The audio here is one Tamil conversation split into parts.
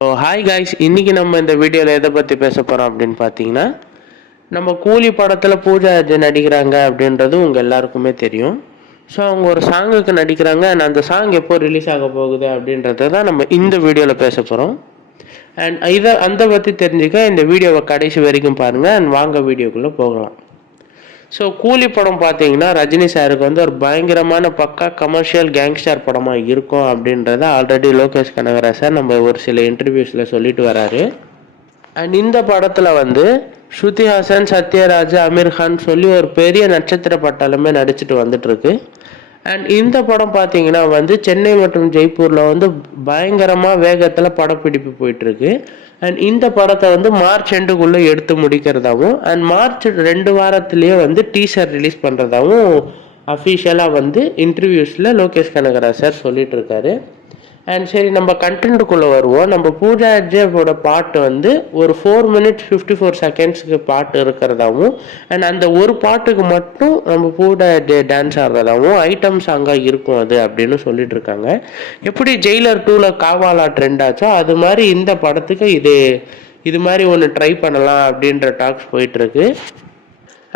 ஹாய் காய்ஸ், இன்றைக்கி நம்ம இந்த வீடியோவில் எதை பற்றி பேச போகிறோம் அப்படின்னு பார்த்தீங்கன்னா, நம்ம கூலி படத்தில் பூஜா ஹெக்டே நடிக்கிறாங்க அப்படின்றது உங்கள் எல்லாருக்குமே தெரியும். ஸோ அவங்க ஒரு சாங்குக்கு நடிக்கிறாங்க அண்ட் அந்த சாங் எப்போ ரிலீஸ் ஆக போகுது அப்படின்றத தான் நம்ம இந்த வீடியோவில் பேச போகிறோம். அண்ட் அந்த பற்றி தெரிஞ்சுக்க இந்த வீடியோவை கடைசி வரைக்கும் பாருங்கள் அண்ட் வாங்க வீடியோக்குள்ளே போகலாம். ஸோ கூலி படம் பார்த்தீங்கன்னா ரஜினி சாருக்கு வந்து ஒரு பயங்கரமான பக்கா கமர்ஷியல் கேங்ஸ்டர் படமாக இருக்கும் அப்படின்றத ஆல்ரெடி லோகேஷ் கனகராஜ் சார் நம்ம ஒரு சில இன்டர்வியூஸில் சொல்லிட்டு வராரு. அண்ட் இந்த படத்தில் வந்து ஸ்ருதி ஹாசன், சத்யராஜ், அமீர் கான் சொல்லி ஒரு பெரிய நட்சத்திர பட்டாலுமே நடிச்சுட்டு வந்துட்டுருக்கு. அண்ட் இந்த படம் பார்த்தீங்கன்னா வந்து சென்னை மற்றும் ஜெய்ப்பூரில் வந்து பயங்கரமாக வேகத்தில் படப்பிடிப்பு போயிட்டுருக்கு. அண்ட் இந்த படத்தை வந்து மார்ச் எண்டுக்குள்ளே எடுத்து முடிக்கிறதாவும் அண்ட் மார்ச் 2 வாரத்துலேயே வந்து டீசர் ரிலீஸ் பண்ணுறதாவும் அஃபிஷியலாக வந்து இன்டர்வியூஸில் லோகேஷ் கனகராஜ் சார் சொல்லிட்டு இருக்காரு. அண்ட் சரி, நம்ம கண்டென்ட்டுக்குள்ளே வருவோம். நம்ம பூஜா ஹெக்டேவோட பாட்டு வந்து ஒரு 4 minutes 54 seconds பாட்டு இருக்கிறதாவும் அண்ட் அந்த ஒரு பாட்டுக்கு மட்டும் நம்ம பூஜா ஹெக்டே டான்ஸ் ஆடுறதாவும் ஐட்டம் சாங்காக இருக்கும் அது அப்படின்னு சொல்லிட்டு இருக்காங்க. எப்படி ஜெயிலர் 2ல் காவாலா ட்ரெண்ட் ஆச்சோ அது மாதிரி இந்த படத்துக்கு இது மாதிரி ஒன்று ட்ரை பண்ணலாம் அப்படின்ற டாக்ஸ் போயிட்டுருக்கு.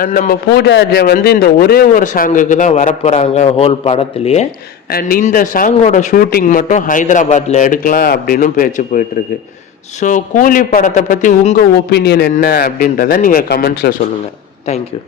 அண்ட் நம்ம பூஜா ஹெக்டே வந்து இந்த ஒரே ஒரு சாங்குக்கு தான் வரப்போகிறாங்க ஹோல் படத்துலேயே. அண்ட் இந்த சாங்கோட ஷூட்டிங் மட்டும் ஹைதராபாத்தில் எடுக்கலாம் அப்படின்னு பேச்சு போயிட்டுருக்கு. ஸோ கூலி படத்தை பற்றி உங்கள் ஒப்பீனியன் என்ன அப்படின்றத நீங்கள் கமெண்ட்ஸில் சொல்லுங்கள். தேங்க்யூ.